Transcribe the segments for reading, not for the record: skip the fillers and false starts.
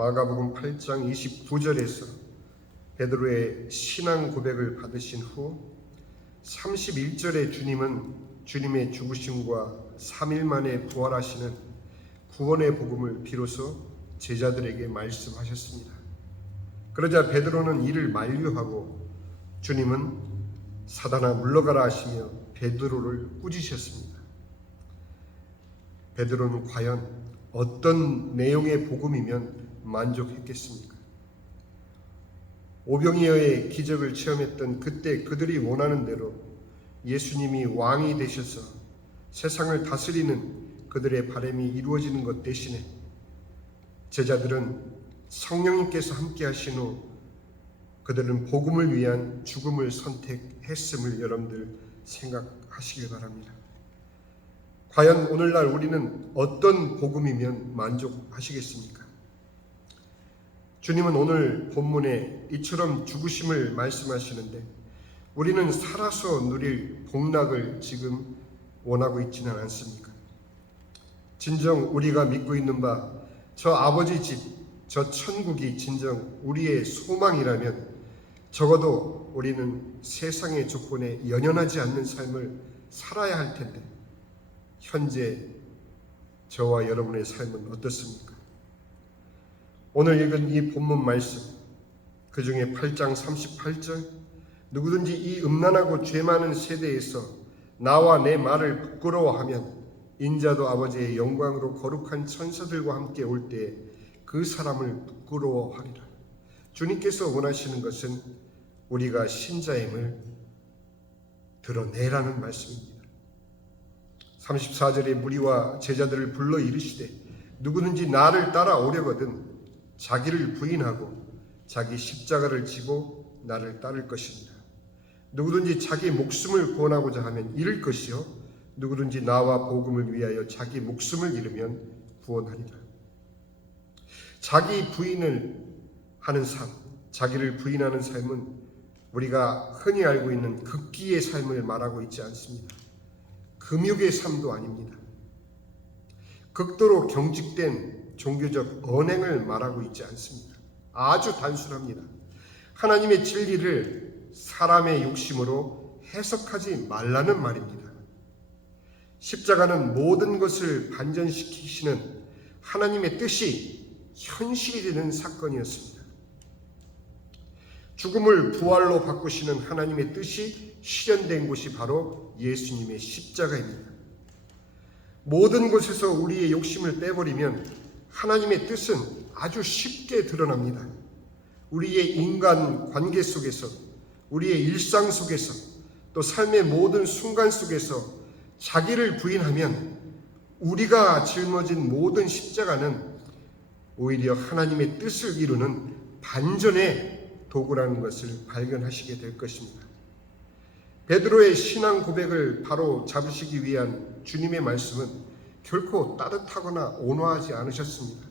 마가복음 8장 29절에서 베드로의 신앙 고백을 받으신 후 31절에 주님은 주님의 죽으심과 3일 만에 부활하시는 구원의 복음을 비로소 제자들에게 말씀하셨습니다. 그러자 베드로는 이를 만류하고 주님은 사단아 물러가라 하시며 베드로를 꾸짖으셨습니다. 베드로는 과연 어떤 내용의 복음이면 만족했겠습니까? 오병이어의 기적을 체험했던 그때 그들이 원하는 대로 예수님이 왕이 되셔서 세상을 다스리는 그들의 바람이 이루어지는 것 대신에 제자들은 성령님께서 함께 하신 후 그들은 복음을 위한 죽음을 선택했음을 여러분들 생각하시길 바랍니다. 과연 오늘날 우리는 어떤 복음이면 만족하시겠습니까? 주님은 오늘 본문에 이처럼 죽으심을 말씀하시는데 우리는 살아서 누릴 복락을 지금 원하고 있지는 않습니까? 진정 우리가 믿고 있는 바 저 아버지 집, 저 천국이 진정 우리의 소망이라면 적어도 우리는 세상의 조건에 연연하지 않는 삶을 살아야 할 텐데 현재 저와 여러분의 삶은 어떻습니까? 오늘 읽은 이 본문 말씀, 그 중에 8장 38절, 누구든지 이 음란하고 죄 많은 세대에서 나와 내 말을 부끄러워하면 인자도 아버지의 영광으로 거룩한 천사들과 함께 올 때에 그 사람을 부끄러워하리라. 주님께서 원하시는 것은 우리가 신자임을 드러내라는 말씀입니다. 34절에 무리와 제자들을 불러 이르시되 누구든지 나를 따라오려거든 자기를 부인하고 자기 십자가를 지고 나를 따를 것입니다. 누구든지 자기 목숨을 구원하고자 하면 잃을 것이요 누구든지 나와 복음을 위하여 자기 목숨을 잃으면 구원하리라. 자기 부인을 하는 삶, 자기를 부인하는 삶은 우리가 흔히 알고 있는 극기의 삶을 말하고 있지 않습니다. 금욕의 삶도 아닙니다. 극도로 경직된 종교적 언행을 말하고 있지 않습니다. 아주 단순합니다. 하나님의 진리를 사람의 욕심으로 해석하지 말라는 말입니다. 십자가는 모든 것을 반전시키시는 하나님의 뜻이 현실이 되는 사건이었습니다. 죽음을 부활로 바꾸시는 하나님의 뜻이 실현된 곳이 바로 예수님의 십자가입니다. 모든 것에서 우리의 욕심을 빼버리면 하나님의 뜻은 아주 쉽게 드러납니다. 우리의 인간 관계 속에서, 우리의 일상 속에서, 또 삶의 모든 순간 속에서 자기를 부인하면 우리가 짊어진 모든 십자가는 오히려 하나님의 뜻을 이루는 반전의 도구라는 것을 발견하시게 될 것입니다. 베드로의 신앙 고백을 바로 잡으시기 위한 주님의 말씀은 결코 따뜻하거나 온화하지 않으셨습니다.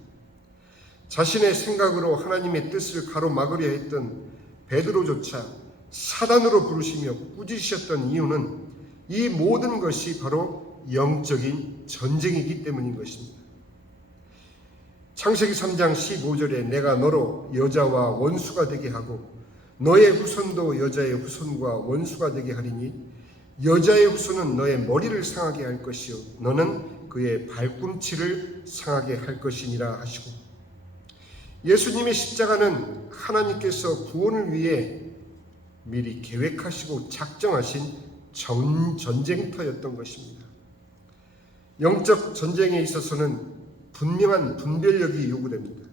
자신의 생각으로 하나님의 뜻을 가로막으려 했던 베드로조차 사단으로 부르시며 꾸짖으셨던 이유는 이 모든 것이 바로 영적인 전쟁이기 때문인 것입니다. 창세기 3장 15절에 내가 너로 여자와 원수가 되게 하고 너의 후손도 여자의 후손과 원수가 되게 하리니 여자의 후손은 너의 머리를 상하게 할 것이요 너는 그의 발꿈치를 상하게 할 것이니라 하시고, 예수님의 십자가는 하나님께서 구원을 위해 미리 계획하시고 작정하신 전쟁터였던 것입니다. 영적 전쟁에 있어서는 분명한 분별력이 요구됩니다.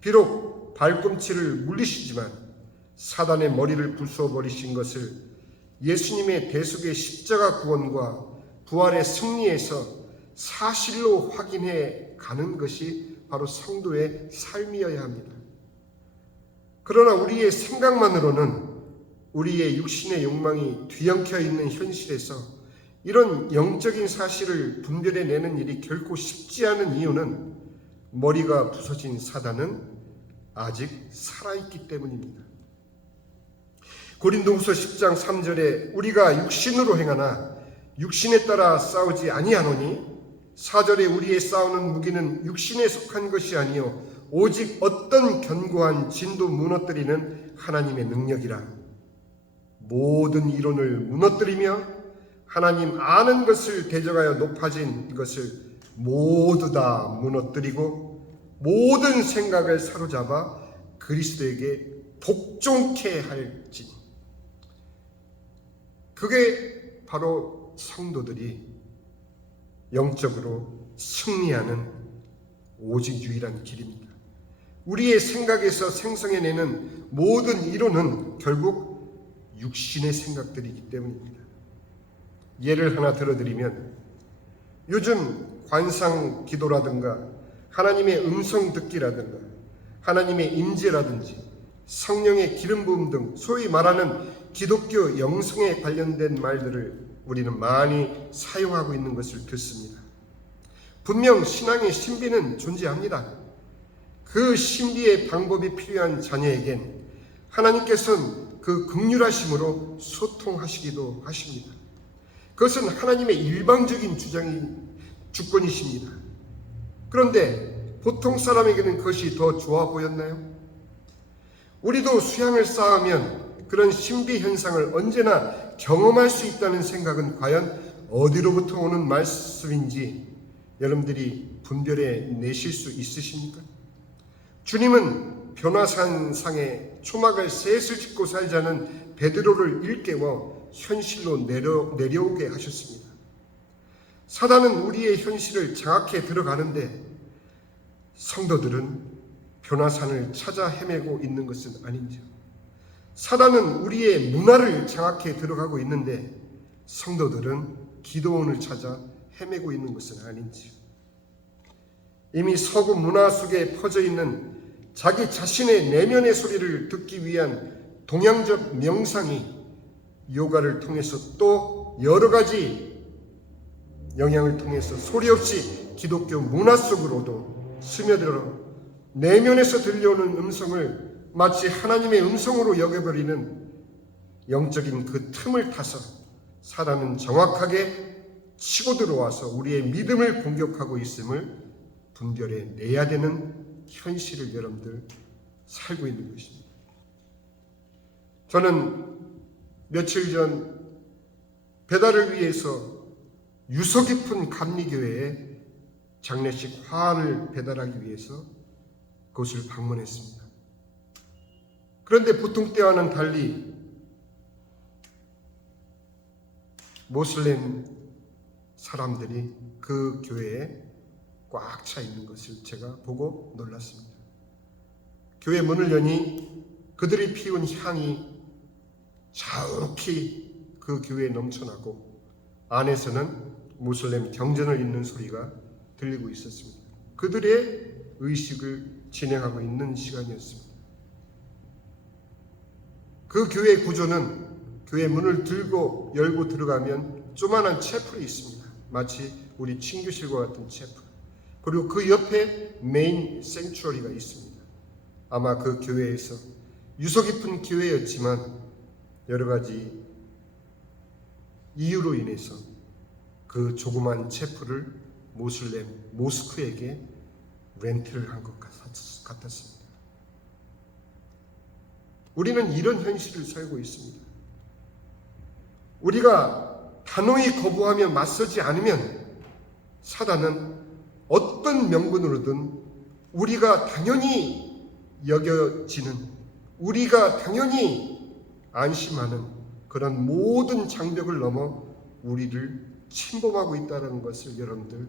비록 발꿈치를 물리시지만 사단의 머리를 부숴버리신 것을 예수님의 대속의 십자가 구원과 부활의 승리에서 사실로 확인해 가는 것이 바로 성도의 삶이어야 합니다. 그러나 우리의 생각만으로는 우리의 육신의 욕망이 뒤엉켜 있는 현실에서 이런 영적인 사실을 분별해내는 일이 결코 쉽지 않은 이유는 머리가 부서진 사단은 아직 살아있기 때문입니다. 고린도후서 10장 3절에 우리가 육신으로 행하나 육신에 따라 싸우지 아니하노니 4절에 우리의 싸우는 무기는 육신에 속한 것이 아니요 오직 어떤 견고한 진도 무너뜨리는 하나님의 능력이라. 모든 이론을 무너뜨리며 하나님 아는 것을 대적하여 높아진 것을 모두 다 무너뜨리고 모든 생각을 사로잡아 그리스도에게 복종케 할지니. 그게 바로 성도들이 영적으로 승리하는 오직 유일한 길입니다. 우리의 생각에서 생성해내는 모든 이론은 결국 육신의 생각들이기 때문입니다. 예를 하나 들어드리면 요즘 관상 기도라든가 하나님의 음성 듣기라든가 하나님의 임재라든지 성령의 기름 부음 등 소위 말하는 기독교 영성에 관련된 말들을 우리는 많이 사용하고 있는 것을 듣습니다. 분명 신앙의 신비는 존재합니다. 그 신비의 방법이 필요한 자녀에겐 하나님께서는 그 긍휼하심으로 소통하시기도 하십니다. 그것은 하나님의 일방적인 주권이십니다. 그런데 보통 사람에게는 그것이 더 좋아 보였나요? 우리도 수양을 쌓으면 그런 신비 현상을 언제나 경험할 수 있다는 생각은 과연 어디로부터 오는 말씀인지 여러분들이 분별해 내실 수 있으십니까? 주님은 변화산 상에 초막을 셋을 짓고 살자는 베드로를 일깨워 현실로 내려오게 하셨습니다. 사단은 우리의 현실을 장악해 들어가는데 성도들은 변화산을 찾아 헤매고 있는 것은 아닌지요. 사단은 우리의 문화를 장악해 들어가고 있는데 성도들은 기도원을 찾아 헤매고 있는 것은 아닌지요. 이미 서구 문화 속에 퍼져 있는 자기 자신의 내면의 소리를 듣기 위한 동양적 명상이 요가를 통해서 또 여러 가지 영향을 통해서 소리 없이 기독교 문화 속으로도 스며들어 내면에서 들려오는 음성을 마치 하나님의 음성으로 여겨버리는 영적인 그 틈을 타서 사단은 정확하게 치고 들어와서 우리의 믿음을 공격하고 있음을 분별해 내야 되는 현실을 여러분들 살고 있는 것입니다. 저는 며칠 전 배달을 위해서 유서 깊은 감리교회에 장례식 화환을 배달하기 위해서 그곳을 방문했습니다. 그런데 보통 때와는 달리 모슬렘 사람들이 그 교회에 꽉 차 있는 것을 제가 보고 놀랐습니다. 교회 문을 여니 그들이 피운 향이 자욱히 그 교회에 넘쳐나고 안에서는 모슬렘 경전을 읽는 소리가 들리고 있었습니다. 그들의 의식을 진행하고 있는 시간이었습니다. 그 교회 구조는 교회 문을 열고 들어가면 조그마한 채플이 있습니다. 마치 우리 친교실과 같은 채플. 그리고 그 옆에 메인 생츄어리가 있습니다. 아마 그 교회에서 유서 깊은 교회였지만 여러 가지 이유로 인해서 그 조그만 채플을 모슬렘 모스크에게 렌트를 한 것 같았습니다. 우리는 이런 현실을 살고 있습니다. 우리가 단호히 거부하며 맞서지 않으면 사단은 어떤 명분으로든 우리가 당연히 여겨지는, 우리가 당연히 안심하는 그런 모든 장벽을 넘어 우리를 침범하고 있다는 것을 여러분들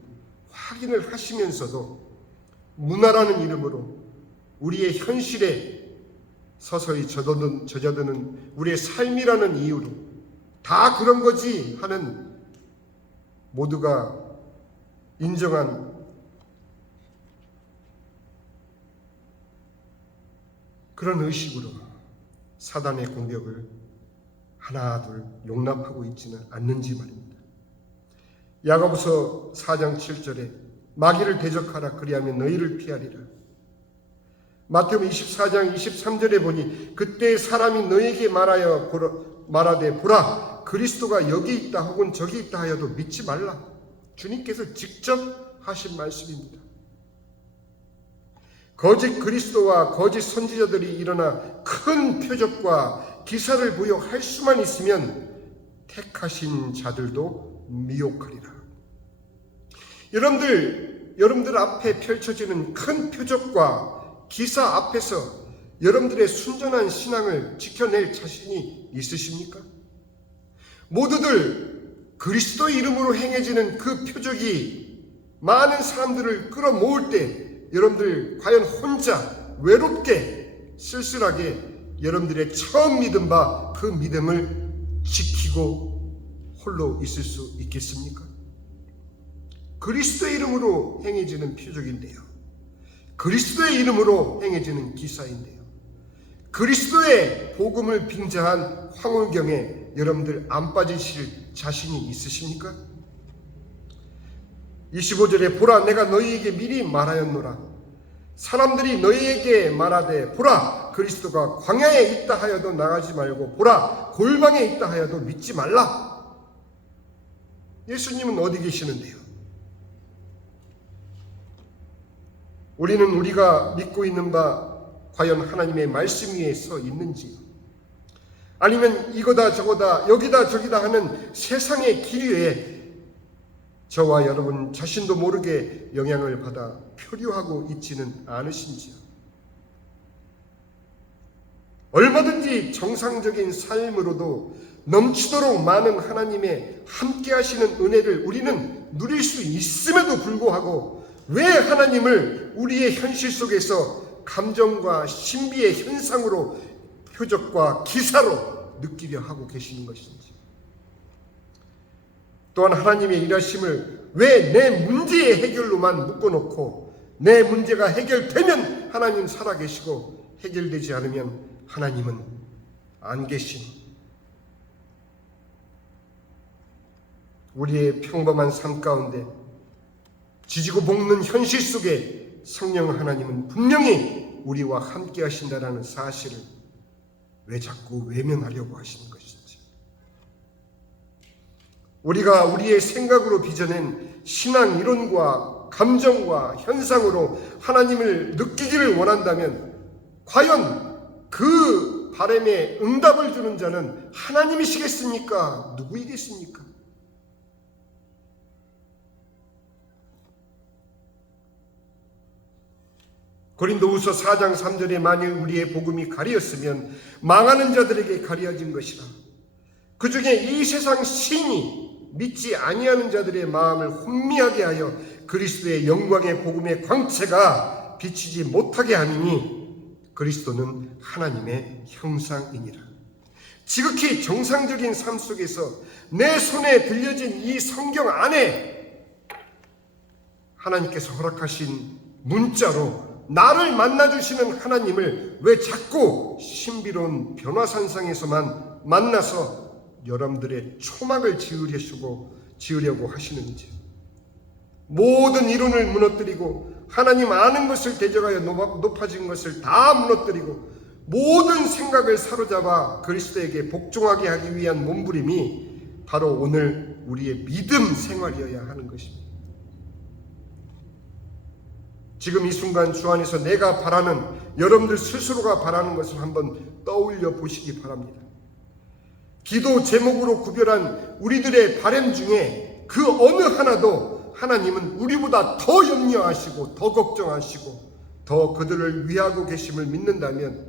확인을 하시면서도 문화라는 이름으로 우리의 현실에 서서히 젖어드는 우리의 삶이라는 이유로 다 그런 거지 하는 모두가 인정한 그런 의식으로 사단의 공격을 하나둘 용납하고 있지는 않는지 말입니다. 야고보서 4장 7절에 마귀를 대적하라 그리하면 너희를 피하리라. 마태복음 24장 23절에 보니 그때 사람이 너희에게 말하되 보라 그리스도가 여기 있다 혹은 저기 있다 하여도 믿지 말라. 주님께서 직접 하신 말씀입니다. 거짓 그리스도와 거짓 선지자들이 일어나 큰 표적과 기사를 보여 할 수만 있으면 택하신 자들도 미혹하리라. 여러분들 앞에 펼쳐지는 큰 표적과 기사 앞에서 여러분들의 순전한 신앙을 지켜낼 자신이 있으십니까? 모두들 그리스도의 이름으로 행해지는 그 표적이 많은 사람들을 끌어모을 때 여러분들 과연 혼자 외롭게 쓸쓸하게 여러분들의 처음 믿은 바 그 믿음을 지키고 홀로 있을 수 있겠습니까? 그리스도의 이름으로 행해지는 표적인데요. 그리스도의 이름으로 행해지는 기사인데요. 그리스도의 복음을 빙자한 황홀경에 여러분들 안 빠지실 자신이 있으십니까? 25절에 보라 내가 너희에게 미리 말하였노라. 사람들이 너희에게 말하되 보라 그리스도가 광야에 있다 하여도 나가지 말고 보라 골방에 있다 하여도 믿지 말라. 예수님은 어디 계시는데요? 우리는 우리가 믿고 있는 바 과연 하나님의 말씀 위에 서 있는지, 아니면 이거다 저거다 여기다 저기다 하는 세상의 기류에 저와 여러분 자신도 모르게 영향을 받아 표류하고 있지는 않으신지요? 얼마든지 정상적인 삶으로도 넘치도록 많은 하나님의 함께 하시는 은혜를 우리는 누릴 수 있음에도 불구하고 왜 하나님을 우리의 현실 속에서 감정과 신비의 현상으로 표적과 기사로 느끼려 하고 계시는 것인지, 또한 하나님의 일하심을 왜 내 문제의 해결로만 묶어놓고 내 문제가 해결되면 하나님 살아계시고 해결되지 않으면 하나님은 안 계신, 우리의 평범한 삶 가운데 지지고 볶는 현실 속에 성령 하나님은 분명히 우리와 함께 하신다라는 사실을 왜 자꾸 외면하려고 하시는 것인지, 우리가 우리의 생각으로 빚어낸 신앙 이론과 감정과 현상으로 하나님을 느끼기를 원한다면 과연 그 바람에 응답을 주는 자는 하나님이시겠습니까? 누구이겠습니까? 고린도후서 4장 3절에 만일 우리의 복음이 가리었으면 망하는 자들에게 가리어진 것이라. 그 중에 이 세상 신이 믿지 아니하는 자들의 마음을 혼미하게 하여 그리스도의 영광의 복음의 광채가 비치지 못하게 하느니 그리스도는 하나님의 형상이니라. 지극히 정상적인 삶 속에서 내 손에 들려진 이 성경 안에 하나님께서 허락하신 문자로 나를 만나주시는 하나님을 왜 자꾸 신비로운 변화산상에서만 만나서 여러분들의 초막을 지으려고 하시는지, 모든 이론을 무너뜨리고 하나님 아는 것을 대적하여 높아진 것을 다 무너뜨리고 모든 생각을 사로잡아 그리스도에게 복종하게 하기 위한 몸부림이 바로 오늘 우리의 믿음 생활이어야 하는 것입니다. 지금 이 순간 주 안에서 내가 바라는, 여러분들 스스로가 바라는 것을 한번 떠올려 보시기 바랍니다. 기도 제목으로 구별한 우리들의 바람 중에 그 어느 하나도 하나님은 우리보다 더 염려하시고 더 걱정하시고 더 그들을 위하고 계심을 믿는다면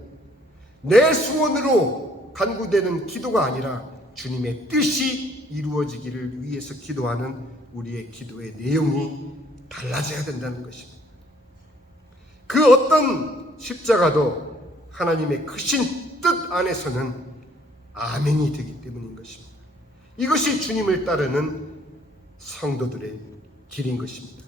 내 소원으로 간구되는 기도가 아니라 주님의 뜻이 이루어지기를 위해서 기도하는 우리의 기도의 내용이 달라져야 된다는 것입니다. 그 어떤 십자가도 하나님의 크신 뜻 안에서는 아멘이 되기 때문인 것입니다. 이것이 주님을 따르는 성도들의 길인 것입니다.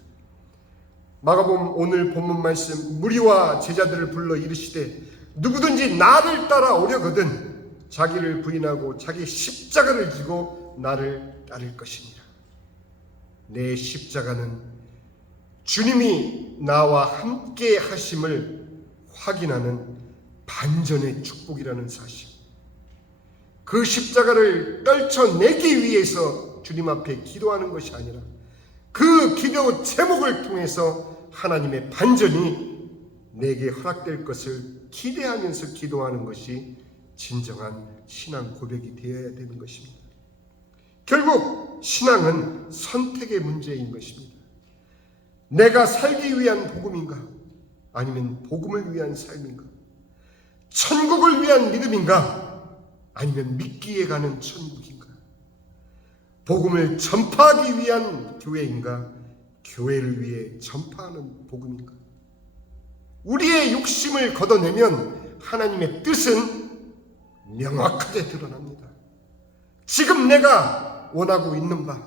마가복음 오늘 본문 말씀, 무리와 제자들을 불러 이르시되 누구든지 나를 따라오려거든 자기를 부인하고 자기 십자가를 지고 나를 따를 것이니라. 내 십자가는 주님이 나와 함께 하심을 확인하는 반전의 축복이라는 사실, 그 십자가를 떨쳐내기 위해서 주님 앞에 기도하는 것이 아니라 그 기도 제목을 통해서 하나님의 반전이 내게 허락될 것을 기대하면서 기도하는 것이 진정한 신앙 고백이 되어야 되는 것입니다. 결국 신앙은 선택의 문제인 것입니다. 내가 살기 위한 복음인가? 아니면 복음을 위한 삶인가? 천국을 위한 믿음인가? 아니면 믿기에 가는 천국인가? 복음을 전파하기 위한 교회인가? 교회를 위해 전파하는 복음인가? 우리의 욕심을 걷어내면 하나님의 뜻은 명확하게 드러납니다. 지금 내가 원하고 있는 바,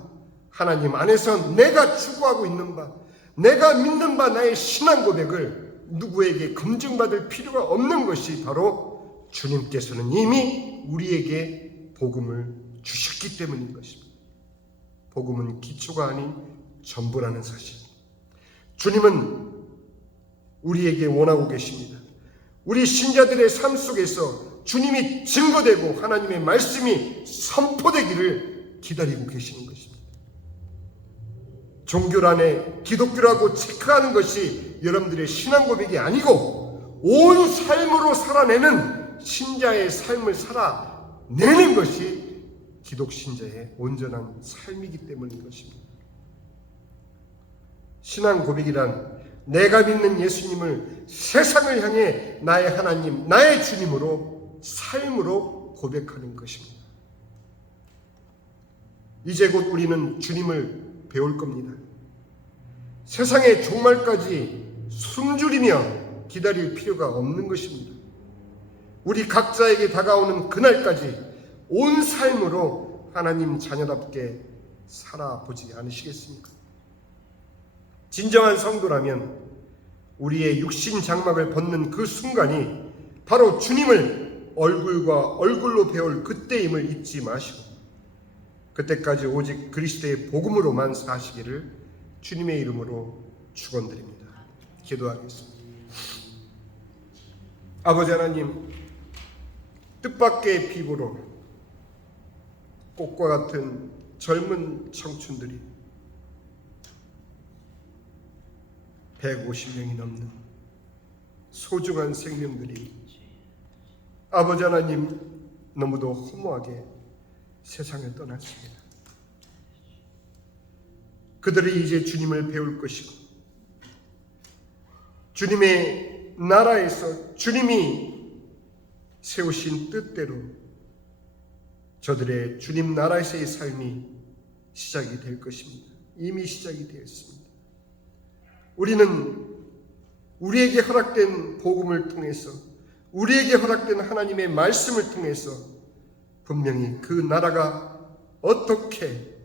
하나님 안에서 내가 추구하고 있는 바, 내가 믿는 바 나의 신앙 고백을 누구에게 검증받을 필요가 없는 것이 바로 주님께서는 이미 우리에게 복음을 주셨기 때문인 것입니다. 복음은 기초가 아닌 전부라는 사실. 주님은 우리에게 원하고 계십니다. 우리 신자들의 삶 속에서 주님이 증거되고 하나님의 말씀이 선포되기를 기다리고 계시는 것입니다. 종교란에 기독교라고 체크하는 것이 여러분들의 신앙 고백이 아니고 온 삶으로 살아내는 신자의 삶을 살아내는 것이 기독신자의 온전한 삶이기 때문인 것입니다. 신앙 고백이란 내가 믿는 예수님을 세상을 향해 나의 하나님, 나의 주님으로 삶으로 고백하는 것입니다. 이제 곧 우리는 주님을 배울 겁니다. 세상의 종말까지 숨죽이며 기다릴 필요가 없는 것입니다. 우리 각자에게 다가오는 그날까지 온 삶으로 하나님 자녀답게 살아보지 않으시겠습니까? 진정한 성도라면 우리의 육신 장막을 벗는 그 순간이 바로 주님을 얼굴과 얼굴로 배울 그때임을 잊지 마시고 그때까지 오직 그리스도의 복음으로만 사시기를 주님의 이름으로 축원드립니다. 기도하겠습니다. 아버지 하나님, 뜻밖의 피부로 꽃과 같은 젊은 청춘들이 150명이 넘는 소중한 생명들이 아버지 하나님 너무도 허무하게 세상을 떠났습니다. 그들이 이제 주님을 배울 것이고 주님의 나라에서 주님이 세우신 뜻대로 저들의 주님 나라에서의 삶이 시작이 될 것입니다. 이미 시작이 되었습니다. 우리는 우리에게 허락된 복음을 통해서 우리에게 허락된 하나님의 말씀을 통해서 분명히 그 나라가 어떻게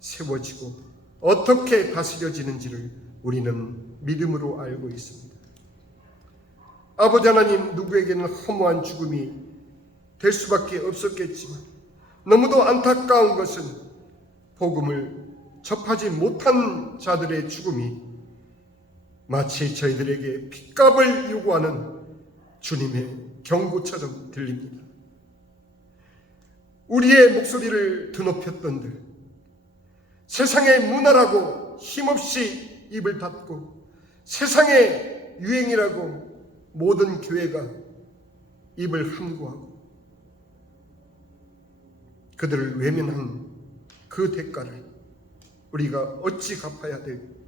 세워지고 어떻게 다스려지는지를 우리는 믿음으로 알고 있습니다. 아버지 하나님, 누구에게는 허무한 죽음이 될 수밖에 없었겠지만 너무도 안타까운 것은 복음을 접하지 못한 자들의 죽음이 마치 저희들에게 핏값을 요구하는 주님의 경고처럼 들립니다. 우리의 목소리를 드높였던들, 세상의 문화라고 힘없이 입을 닫고 세상의 유행이라고 모든 교회가 입을 함구하고 그들을 외면한 그 대가를 우리가 어찌 갚아야 될까?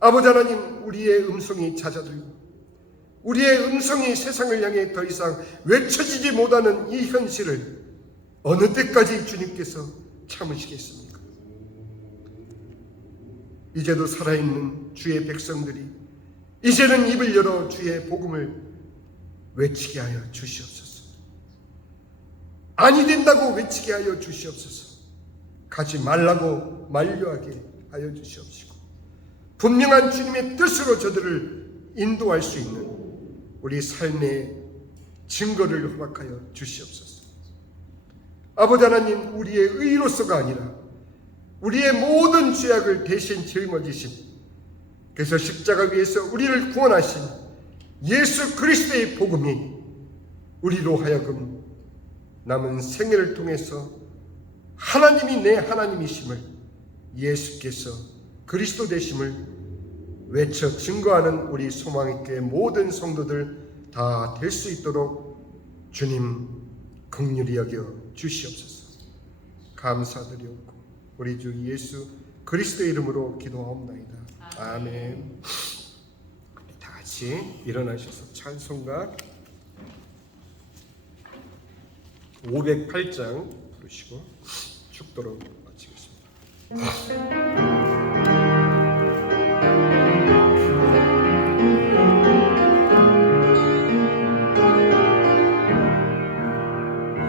아버지 하나님, 우리의 음성이 잦아들고 우리의 음성이 세상을 향해 더 이상 외쳐지지 못하는 이 현실을 어느 때까지 주님께서 참으시겠습니까? 이제도 살아있는 주의 백성들이 이제는 입을 열어 주의 복음을 외치게 하여 주시옵소서. 아니 된다고 외치게 하여 주시옵소서. 가지 말라고 만류하게 하여 주시옵시고 분명한 주님의 뜻으로 저들을 인도할 수 있는 우리 삶의 증거를 허락하여 주시옵소서. 아버지 하나님, 우리의 의로서가 아니라 우리의 모든 죄악을 대신 짊어지신, 그래서 십자가 위에서 우리를 구원하신 예수 그리스도의 복음이 우리로 하여금 남은 생애를 통해서 하나님이 내 하나님이심을, 예수께서 그리스도 되심을 외쳐 증거하는 우리 소망의 교회 모든 성도들 다 될 수 있도록 주님 긍휼히 여겨 주시옵소서. 감사드리옵고 우리 주 예수 그리스도의 이름으로 기도하옵나이다. 아멘. 다 같이 일어나셔서 찬송가 508장 부르시고 축도로 마치겠습니다.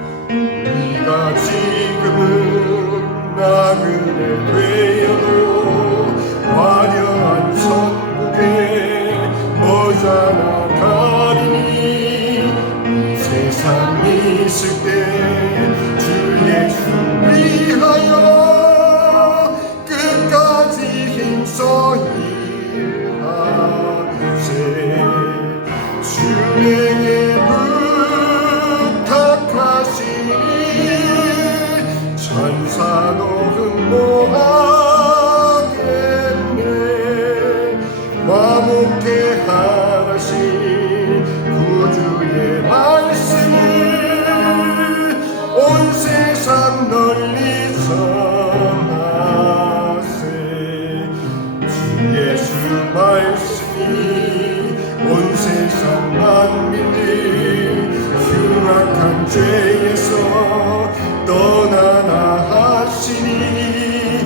네가 지금은 나그네 되어도 화려한 천국에 머잖아 가리니 이 세상 있을 때 주 예수 위하여 끝까지 힘써 일하세. 주에게 천사도 흠모하겠네. 화목해 하신 구주의 말씀을 온 세상 널리 전하세. 주 예수 말씀이 온 세상 만민을 흉악한 죄에서 떠나나 하시니 이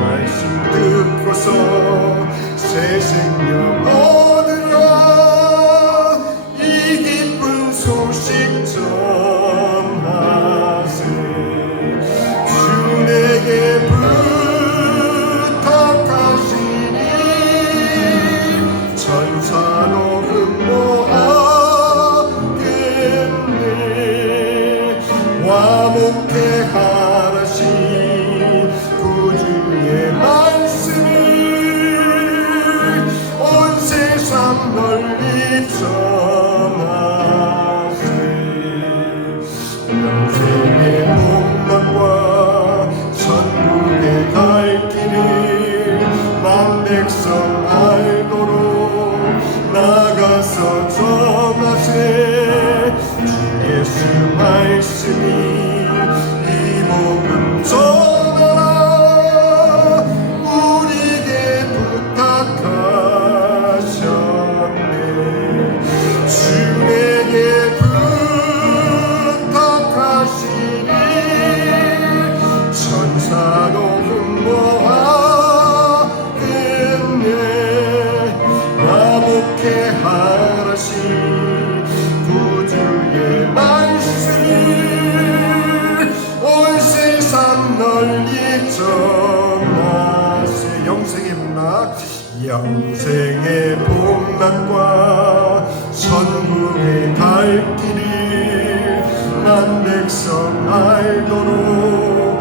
말씀 듣고서 새 생명 얻으라. 이 기쁜 소식 전하세. 주 내게 부탁하시니 천사로 흠모하겠네. 화목해 하신 구주의 말씀을 온 세상 널리 전하세. 영생의 복락과 천국에 갈 길을 만 백성 알도록 나가서 전하세. 주 예수 말씀이 이 복음 전하라. 우리에게 부탁하셨네. 주 내게 부탁하시니 천사도 흠모하겠네. 화목해 하신 구주의 말씀을 온 세상 널리 전하세. 영생의 복락, 영생의 복락과 천국에 갈 길을 만 백성 알도록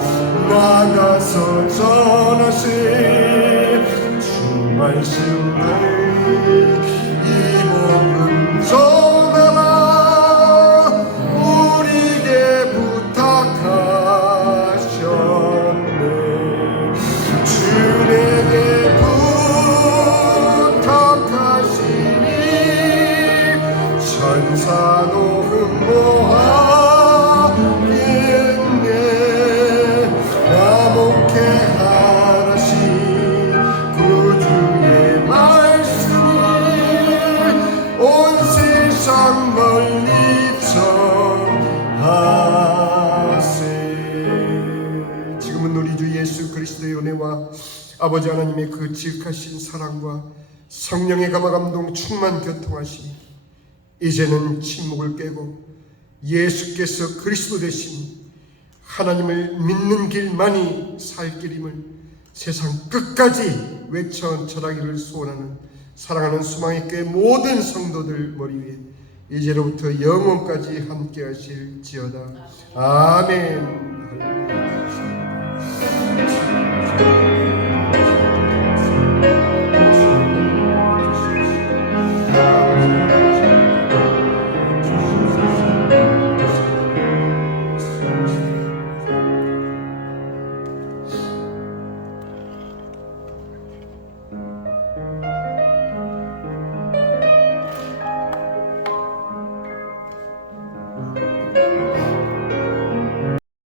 나가서 전하세. 주 말씀을 이 복음 전하라. 우리에게 부탁하셨네. 주 내게 부탁하시니 천사도 흠모하겠네. 화목해 하신 구주의 말씀을 온 세상 널리 전하세. 지금은 우리 주 예수 그리스도의 은혜와 아버지 하나님의 그 지극하신 사랑과 성령의 감화감동 충만 교통하시니 이제는 침묵을 깨고 예수께서 그리스도 되신 하나님을 믿는 길만이 살 길임을 세상 끝까지 외쳐 전하기를 소원하는 사랑하는 수망의 교회 모든 성도들 머리 위에 이제로부터 영원까지 함께 하실지어다. 아멘.